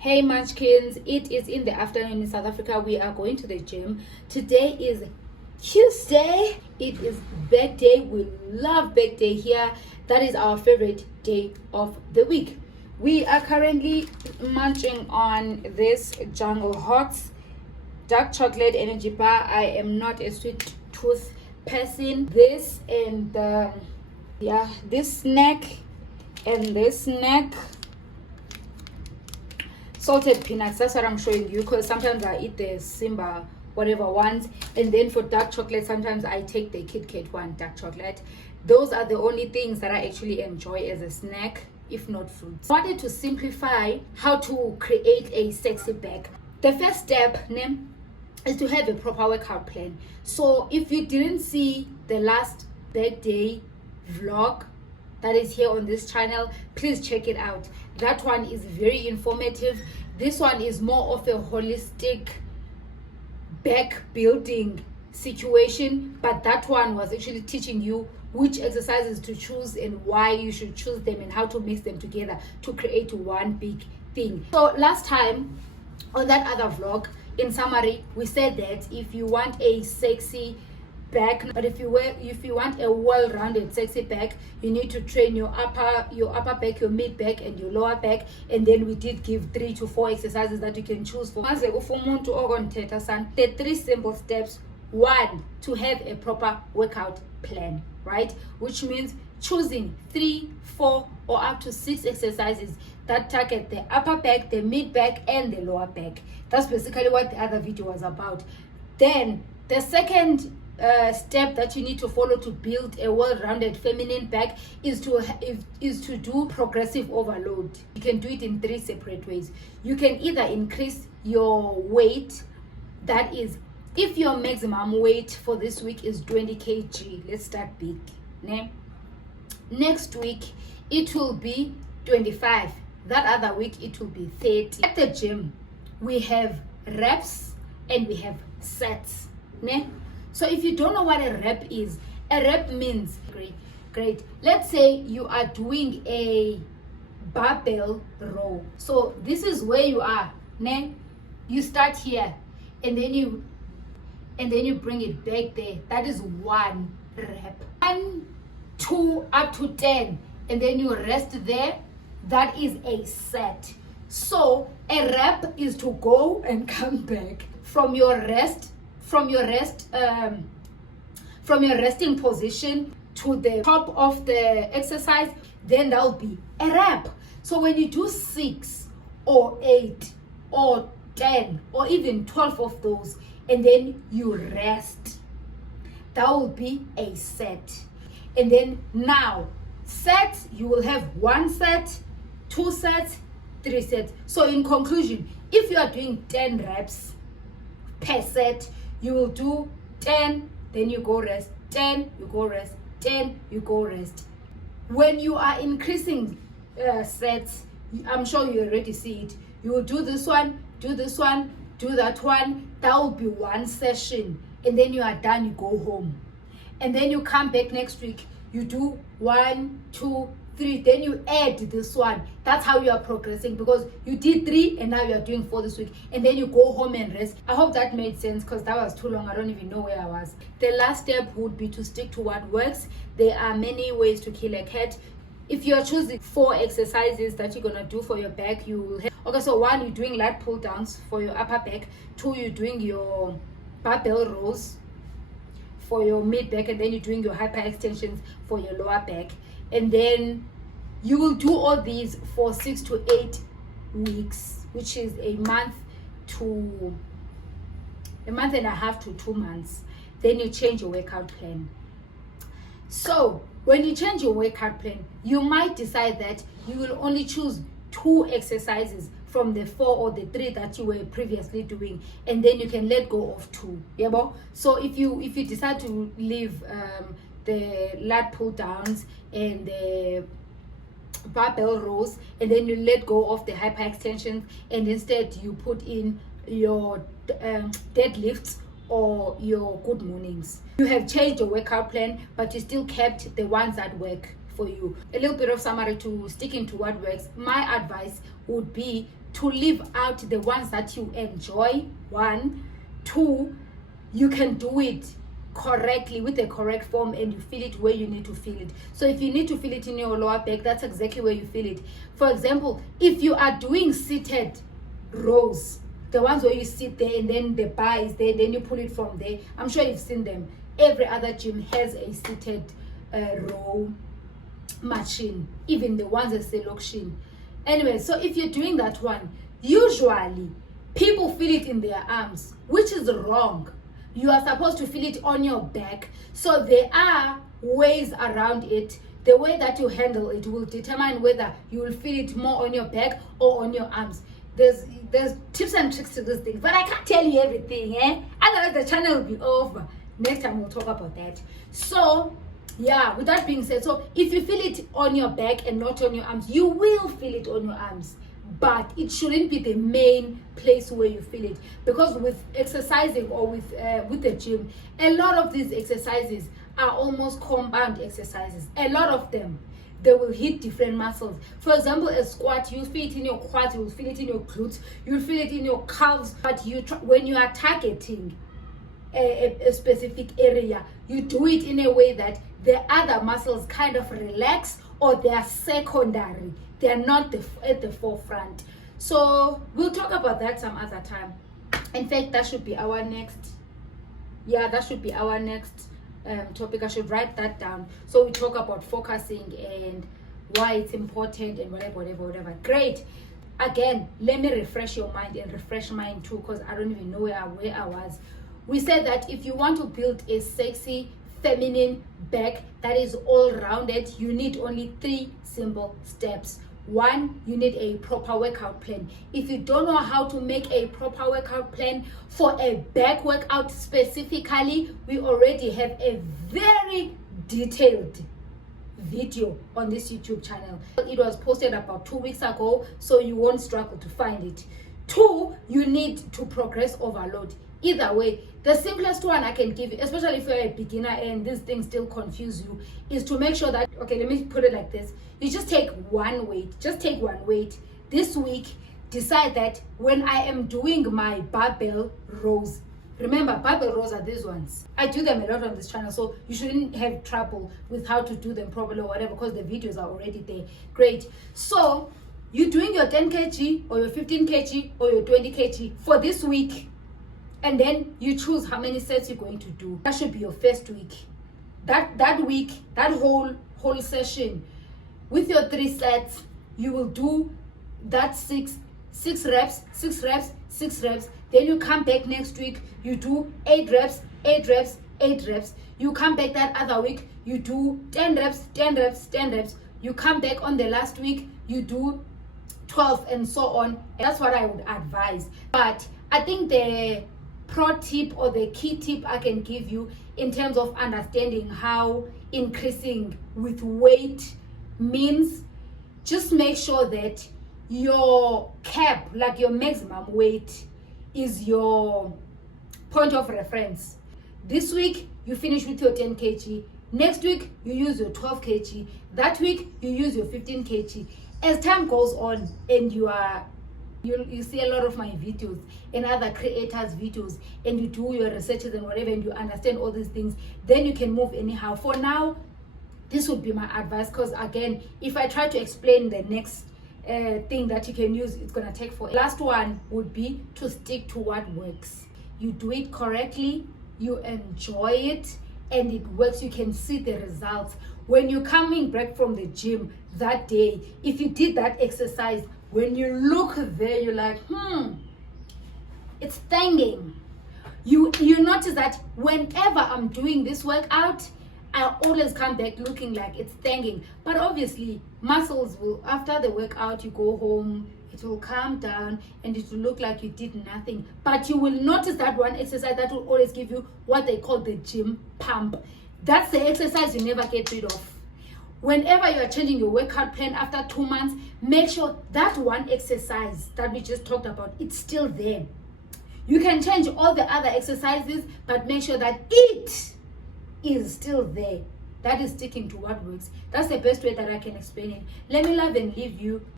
Hey Munchkins, it is in the afternoon in South Africa. We are going to the gym. Today is Tuesday. It is back day. We love back day here. That is our favorite day of the week. We are currently munching on this Jungle Hots dark chocolate energy bar. I am not a sweet tooth person. This and this snack and this snack, salted peanuts. That's what I'm showing you, because sometimes I eat the Simba whatever ones, and then for dark chocolate sometimes I take the Kit Kat one dark chocolate. Those are the only things that I actually enjoy as a snack, if not fruits. I wanted to simplify how to create a sexy bag. The first step is to have a proper workout plan. So if you didn't see the last bag day vlog that is here on this channel, please check it out. That one is very informative. This one is more of a holistic back building situation, but that one was actually teaching you which exercises to choose and why you should choose them and how to mix them together to create one big thing. So last time on that other vlog, in summary, we said that if you want a sexy back, but if you want a well-rounded sexy back, you need to train your upper back, your mid back, and your lower back. And then we did give 3 to 4 exercises that you can choose for. The 3 simple steps. 1, to have a proper workout plan, right? Which means choosing 3, 4, or up to 6 exercises that target the upper back, the mid back, and the lower back. That's basically what the other video was about. Then the second step that you need to follow to build a well-rounded feminine back is to do progressive overload. You can do it in 3 separate ways. You can either increase your weight, that is, if your maximum weight for this week is 20 kg, let's start big. Next week it will be 25. That other week it will be 30. At the gym we have reps and we have sets. So if you don't know what a rep means, great. Let's say you are doing a barbell row. So this is where you are. You start here and then you bring it back there. That is 1 rep. 1, 2, up to 10, and then you rest there. That is a set. So a rep is to go and come back from your resting position to the top of the exercise. Then that'll be a rep. So when you do 6 or 8 or 10 or even 12 of those, and then you rest, that will be a set. And then now sets, you will have 1 set, 2 sets, 3 sets. So in conclusion, if you are doing 10 reps per set, you will do 10, then you go rest, 10, you go rest, 10, you go rest. When you are increasing sets, I'm sure you already see it. You will do this one, do this one, do that one. That will be 1 session, and then you are done. You go home, and then you come back next week. You do 1, 2, 3, then you add this one. That's how you are progressing, because you did 3 and now you are doing 4 this week, and then you go home and rest. I hope that made sense, because that was too long. I don't even know where I was. The last step would be to stick to what works. There are many ways to kill a cat. If you're choosing 4 exercises that you're gonna do for your back, you will have, okay, so 1, you're doing lat pull downs for your upper back. 2, you're doing your barbell rows for your mid back, and then you're doing your hyper extensions for your lower back. And then you will do all these for 6 to 8 weeks, which is a month and a half to 2 months. Then you change your workout plan. So when you change your workout plan, you might decide that you will only choose 2 exercises from the 4 or the 3 that you were previously doing, and then you can let go of 2. So if you decide to leave the lat pull downs and the barbell rows, and then you let go of the hyper extensions, and instead you put in your deadlifts or your good mornings, you have changed your workout plan, but you still kept the ones that work for you. A little bit of summary to sticking to what works. My advice would be to leave out the ones that you enjoy. 1, 2, you can do it correctly with the correct form and you feel it where you need to feel it. So if you need to feel it in your lower back, that's exactly where you feel it. For example, if you are doing seated rows, the ones where you sit there and then the bar is there, then you pull it from there, I'm sure you've seen them. Every other gym has a seated row machine, even the ones that say Lokshin. Anyway, so if you're doing that one, usually people feel it in their arms, which is wrong. You are supposed to feel it on your back. So there are ways around it. The way that you handle it will determine whether you will feel it more on your back or on your arms. There's tips and tricks to this thing, but I can't tell you everything, otherwise the channel will be over. Next time we'll talk about that. So yeah, with that being said, so if you feel it on your back and not on your arms, you will feel it on your arms, but it shouldn't be the main place where you feel it. Because with exercising or with the gym, a lot of these exercises are almost compound exercises. A lot of them, they will hit different muscles. For example, a squat, you feel it in your quads, you will feel it in your glutes, you will feel it in your calves. But when you are targeting a specific area, you do it in a way that the other muscles kind of relax, or they are secondary. They are not at the forefront. So we'll talk about that some other time. In fact, that should be our next. Yeah, that should be our next topic. I should write that down. So we talk about focusing and why it's important and whatever. Great. Again, let me refresh your mind and refresh mine too, because I don't even know where I was. We said that if you want to build a sexy, feminine back that is all rounded, you need only 3 simple steps. 1, you need a proper workout plan. If you don't know how to make a proper workout plan for a back workout specifically, we already have a very detailed video on this YouTube channel. It was posted about 2 weeks ago, so you won't struggle to find it. 2, you need to progress overload. Either way, the simplest one I can give you, especially if you're a beginner and these things still confuse you, is to make sure that, okay, let me put it like this. You just take one weight. Just take one weight. This week, decide that when I am doing my barbell rows, remember, barbell rows are these ones. I do them a lot on this channel, so you shouldn't have trouble with how to do them properly or whatever, because the videos are already there. Great. So, you're doing your 10 kg or your 15 kg or your 20 kg for this week. And then you choose how many sets you're going to do. That should be your first week. That week, that whole session, with your 3 sets, you will do that 6 reps. Then you come back next week, you do 8 reps. You come back that other week, you do 10 reps. You come back on the last week, you do 12, and so on. That's what I would advise. But I think the pro tip or the key tip I can give you in terms of understanding how increasing with weight means, just make sure that your cap, like your maximum weight, is your point of reference. This week you finish with your 10 kg. Next week you use your 12 kg. That week you use your 15 kg. As time goes on and you see a lot of my videos and other creators' videos, and you do your researches and whatever, and you understand all these things, then you can move anyhow. For now, this would be my advice, because again, if I try to explain the next thing that you can use, it's gonna take for. Last one would be to stick to what works. You do it correctly, you enjoy it, and it works. You can see the results when you're coming back from the gym that day. If you did that exercise, when you look there, you're like, it's stinging. You notice that whenever I'm doing this workout, I always come back looking like it's stinging. But obviously, muscles will, after the workout, you go home, it will calm down and it will look like you did nothing. But you will notice that one exercise that will always give you what they call the gym pump. That's the exercise you never get rid of. Whenever you are changing your workout plan after 2 months, make sure that one exercise that we just talked about, it's still there. You can change all the other exercises, but make sure that it is still there. That is sticking to what works. That's the best way that I can explain it. Let me love and leave you.